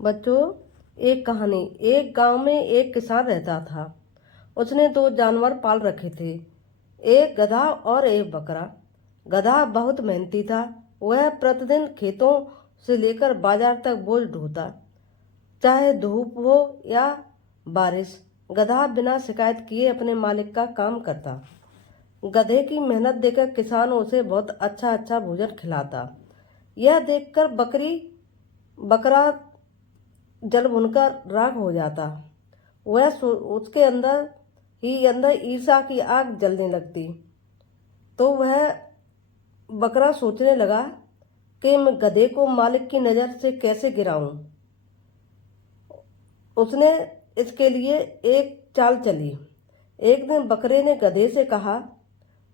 बच्चों, एक कहानी। एक गांव में एक किसान रहता था। उसने दो जानवर पाल रखे थे, एक गधा और एक बकरा। गधा बहुत मेहनती था। वह प्रतिदिन खेतों से लेकर बाजार तक बोझ ढोता, चाहे धूप हो या बारिश। गधा बिना शिकायत किए अपने मालिक का काम करता। गधे की मेहनत देखकर किसान उसे बहुत अच्छा अच्छा भोजन खिलाता। यह देखकर बकरा जल भुनकर राख हो जाता। उसके अंदर ईर्ष्या की आग जलने लगती। तो वह बकरा सोचने लगा कि मैं गधे को मालिक की नज़र से कैसे गिराऊं। उसने इसके लिए एक चाल चली। एक दिन बकरे ने गधे से कहा,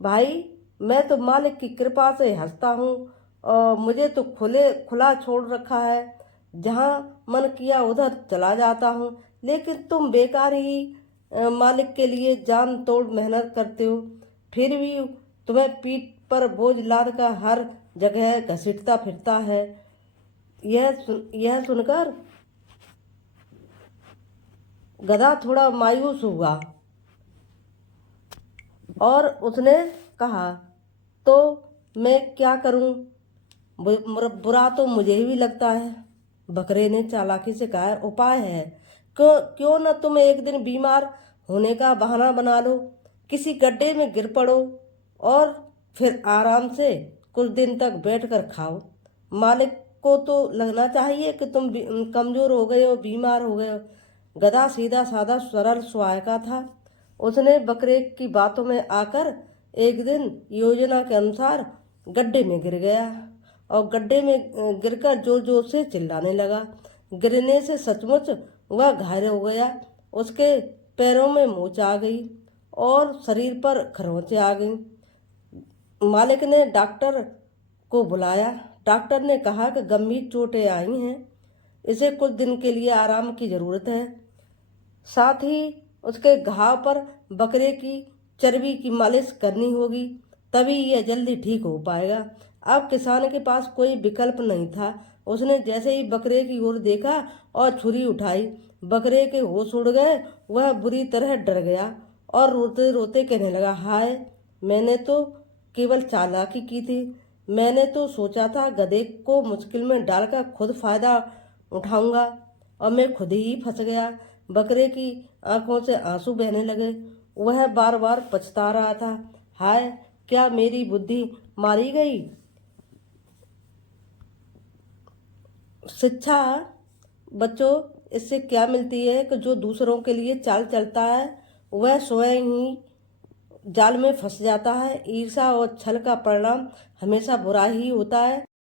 भाई, मैं तो मालिक की कृपा से हंसता हूँ और मुझे तो खुला छोड़ रखा है। जहाँ मन किया उधर चला जाता हूँ, लेकिन तुम बेकार ही मालिक के लिए जान तोड़ मेहनत करते हो। फिर भी तुम्हें पीठ पर बोझ लाद कर हर जगह घसीटता फिरता है। यह सुनकर गधा थोड़ा मायूस हुआ और उसने कहा, तो मैं क्या करूं? बुरा तो मुझे भी लगता है। बकरे ने चालाकी से कहा, उपाय है। क्यों न तुम एक दिन बीमार होने का बहाना बना लो, किसी गड्ढे में गिर पड़ो और फिर आराम से कुछ दिन तक बैठकर खाओ। मालिक को तो लगना चाहिए कि तुम कमजोर हो गए हो, बीमार हो गए हो। गधा सीधा साधा सरल स्वभाव का था। उसने बकरे की बातों में आकर एक दिन योजना के अनुसार गड्ढे में गिर गया और गड्ढे में गिरकर जोर जोर से चिल्लाने लगा। गिरने से सचमुच वह घायल हो गया। उसके पैरों में मोच आ गई और शरीर पर खरोंचें आ गईं। मालिक ने डॉक्टर को बुलाया। डॉक्टर ने कहा कि गंभीर चोटें आई हैं, इसे कुछ दिन के लिए आराम की ज़रूरत है। साथ ही उसके घाव पर बकरे की चर्बी की मालिश करनी होगी, तभी यह जल्दी ठीक हो पाएगा। अब किसान के पास कोई विकल्प नहीं था। उसने जैसे ही बकरे की ओर देखा और छुरी उठाई, बकरे के होश उड़ गए। वह बुरी तरह डर गया और रोते रोते कहने लगा, हाय, मैंने तो केवल चालाकी की थी। मैंने तो सोचा था गधे को मुश्किल में डालकर खुद फायदा उठाऊंगा और मैं खुद ही फंस गया। बकरे की आंखों से आंसू बहने लगे। वह बार बार पछता रहा था, हाय, क्या मेरी बुद्धि मारी गई। शिक्षा बच्चों, इससे क्या मिलती है कि जो दूसरों के लिए चाल चलता है वह स्वयं ही जाल में फंस जाता है। ईर्ष्या और छल का परिणाम हमेशा बुरा ही होता है।